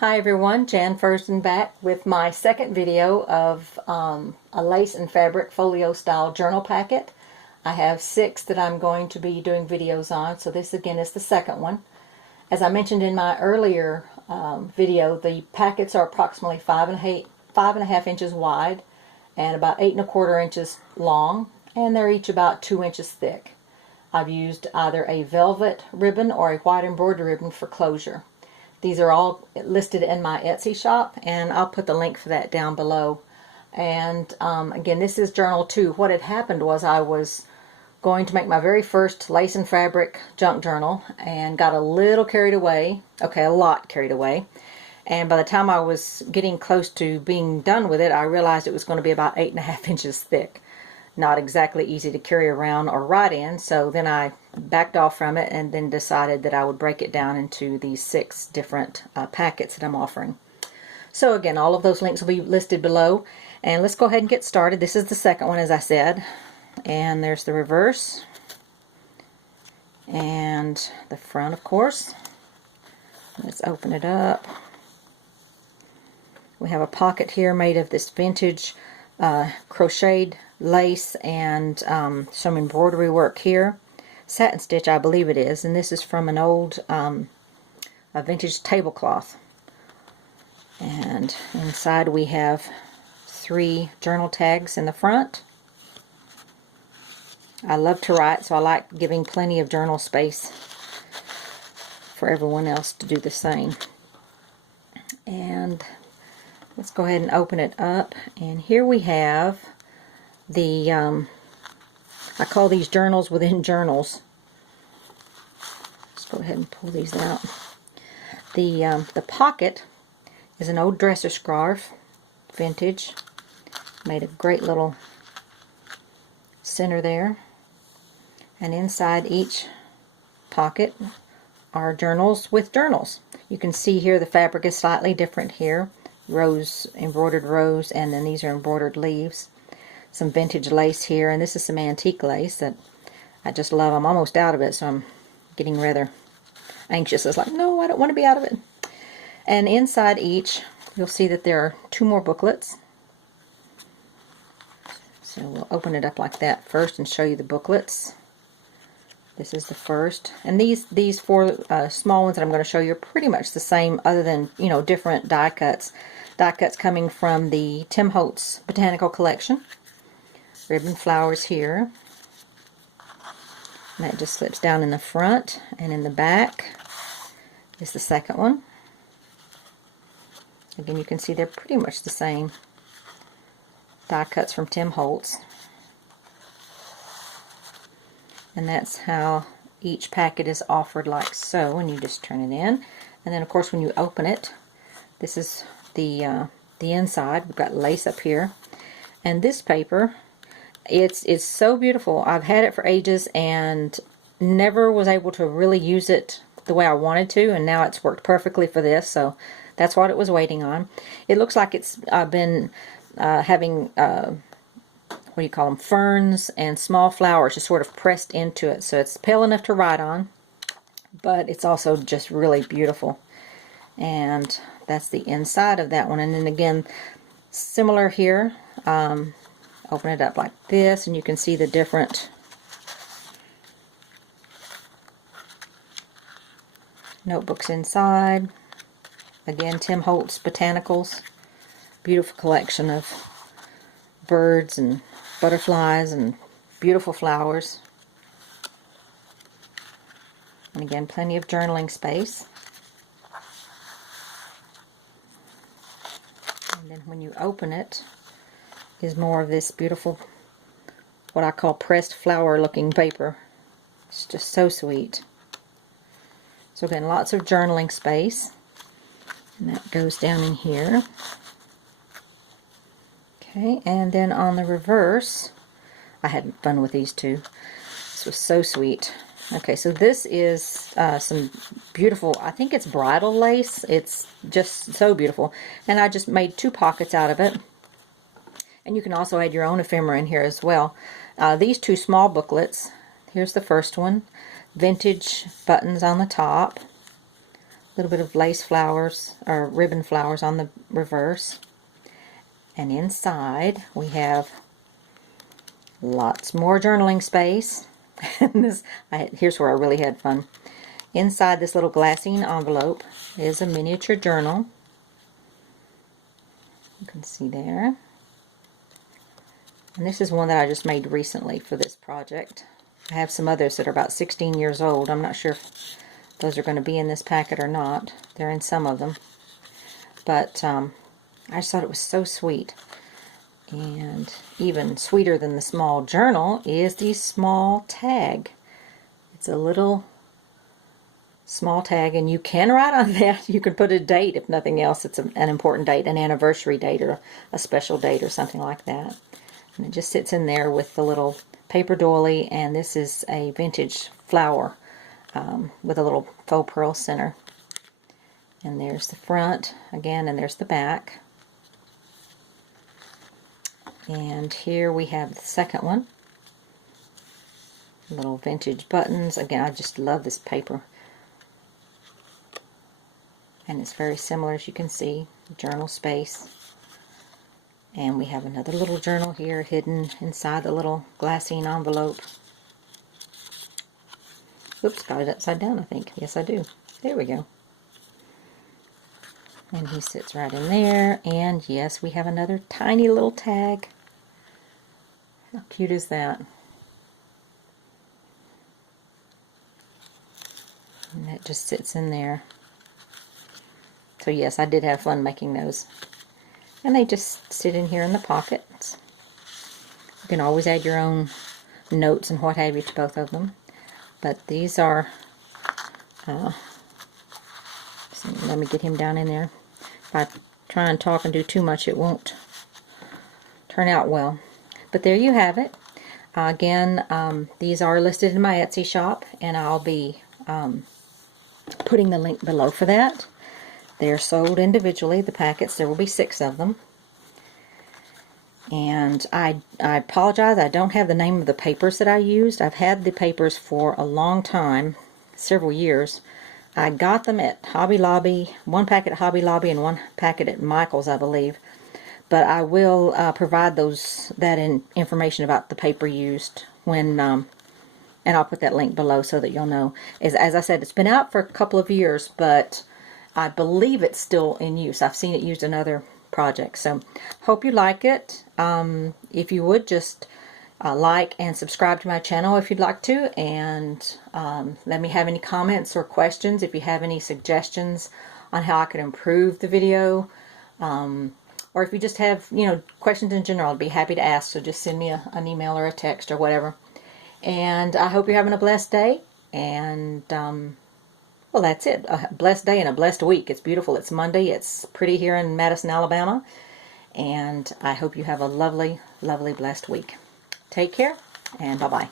Hi everyone, Jan Fursdon back with my second video of a lace and fabric folio style journal packet. I have 6 that I'm going to be doing videos on, so this again is the second one. As I mentioned in my earlier video, the packets are approximately 5.5 inches wide and about 8.25 inches long, and they're each about 2 inches thick. I've used either a velvet ribbon or a white embroidery ribbon for closure. These are all listed in my Etsy shop, and I'll put the link for that down below. And again, this is journal 2. What had happened was I was going to make my very first lace and fabric junk journal and got a little carried away. Okay, a lot carried away. And by the time I was getting close to being done with it, I realized it was going to be about 8.5 inches thick. Not exactly easy to carry around or write in, so then I backed off from it and then decided that I would break it down into these 6 different packets that I'm offering. So again, all of those links will be listed below, and let's go ahead and get started. This is the second one, as I said, and there's the reverse and the front, of course. Let's open it up. We have a pocket here made of this vintage crocheted lace and some embroidery work here. Satin stitch, I believe it is, and this is from an old a vintage tablecloth. And inside we have 3 journal tags in the front. I love to write, so I like giving plenty of journal space for everyone else to do the same. And let's go ahead and open it up, and here we have the I call these journals within journals. Let's go ahead and pull these out. The pocket is an old dresser scarf, vintage. Made a great little center there, and inside each pocket are journals with journals. You can see here the fabric is slightly different here. Embroidered rose, and then these are embroidered leaves. Some vintage lace here, and this is some antique lace that I just love. I'm almost out of it, so I'm getting rather anxious. It's like, no, I don't want to be out of it. And inside each, you'll see that there are 2 more booklets. So we'll open it up like that first and show you the booklets. This is the first, and these 4 small ones that I'm going to show you are pretty much the same, other than, you know, different die cuts. Die cuts coming from the Tim Holtz Botanical Collection. Ribbon flowers here. And that just slips down in the front, and in the back is the second one. Again, you can see they're pretty much the same die cuts from Tim Holtz. And that's how each packet is offered, like so, and you just turn it in. And then of course when you open it, this is the inside. We've got lace up here, and this paper, it's so beautiful. I've had it for ages and never was able to really use it the way I wanted to, and now it's worked perfectly for this, so that's what it was waiting on. It looks like it's been having what do you call them, ferns and small flowers just sort of pressed into it, so it's pale enough to write on, but it's also just really beautiful. And that's the inside of that one. And then again, similar here. Open it up like this, and you can see the different notebooks inside. Again, Tim Holtz Botanicals. Beautiful collection of birds and butterflies and beautiful flowers. And again, plenty of journaling space. And then when you open it is more of this beautiful, what I call pressed flower looking paper. It's just so sweet. So again, lots of journaling space. And that goes down in here. Okay, and then on the reverse, I had fun with these two. This was so sweet. Okay, so this is some beautiful, I think it's bridal lace. It's just so beautiful. And I just made 2 pockets out of it. And you can also add your own ephemera in here as well. These 2 small booklets, here's the first one. Vintage buttons on the top. little bit of lace flowers or ribbon flowers on the reverse. And inside we have lots more journaling space. And here's where I really had fun. Inside this little glassine envelope is a miniature journal. You can see there. And this is one that I just made recently for this project. I have some others that are about 16 years old. I'm not sure if those are going to be in this packet or not. They're in some of them. But I just thought it was so sweet. And even sweeter than the small journal is the small tag. It's a little small tag, and you can write on that. You can put a date, if nothing else. It's an important date, an anniversary date or a special date or something like that. And it just sits in there with the little paper doily, and this is a vintage flower with a little faux pearl center. And there's the front again, and there's the back. And here we have the second one. Little vintage buttons. Again, I just love this paper. And it's very similar, as you can see, journal space. And we have another little journal here hidden inside the little glassine envelope. Oops, got it upside down, I think. Yes, I do. There we go. And he sits right in there. And yes, we have another tiny little tag. How cute is that? And that just sits in there. So yes, I did have fun making those. And they just sit in here in the pockets. You can always add your own notes and what have you to both of them. But these are, let me get him down in there. If I try and talk and do too much, it won't turn out well. But there you have it. Again, these are listed in my Etsy shop, and I'll be putting the link below for that. They're sold individually, the packets. There will be 6 of them. And I apologize, I don't have the name of the papers that I used. I've had the papers for a long time, several years. I got them at Hobby Lobby, one packet at Hobby Lobby and one packet at Michael's, I believe. But I will provide that information about the paper used when, and I'll put that link below so that you'll know. As I said, it's been out for a couple of years, but I believe it's still in use. I've seen it used in other projects. So, hope you like it. If you would, just like and subscribe to my channel if you'd like to. And let me have any comments or questions. If you have any suggestions on how I could improve the video. Or if you just have, questions in general, I'd be happy to ask. So just send me an email or a text or whatever. And I hope you're having a blessed day. And, well, that's it. A blessed day and a blessed week. It's beautiful. It's Monday. It's pretty here in Madison, Alabama. And I hope you have a lovely, lovely, blessed week. Take care, and bye-bye.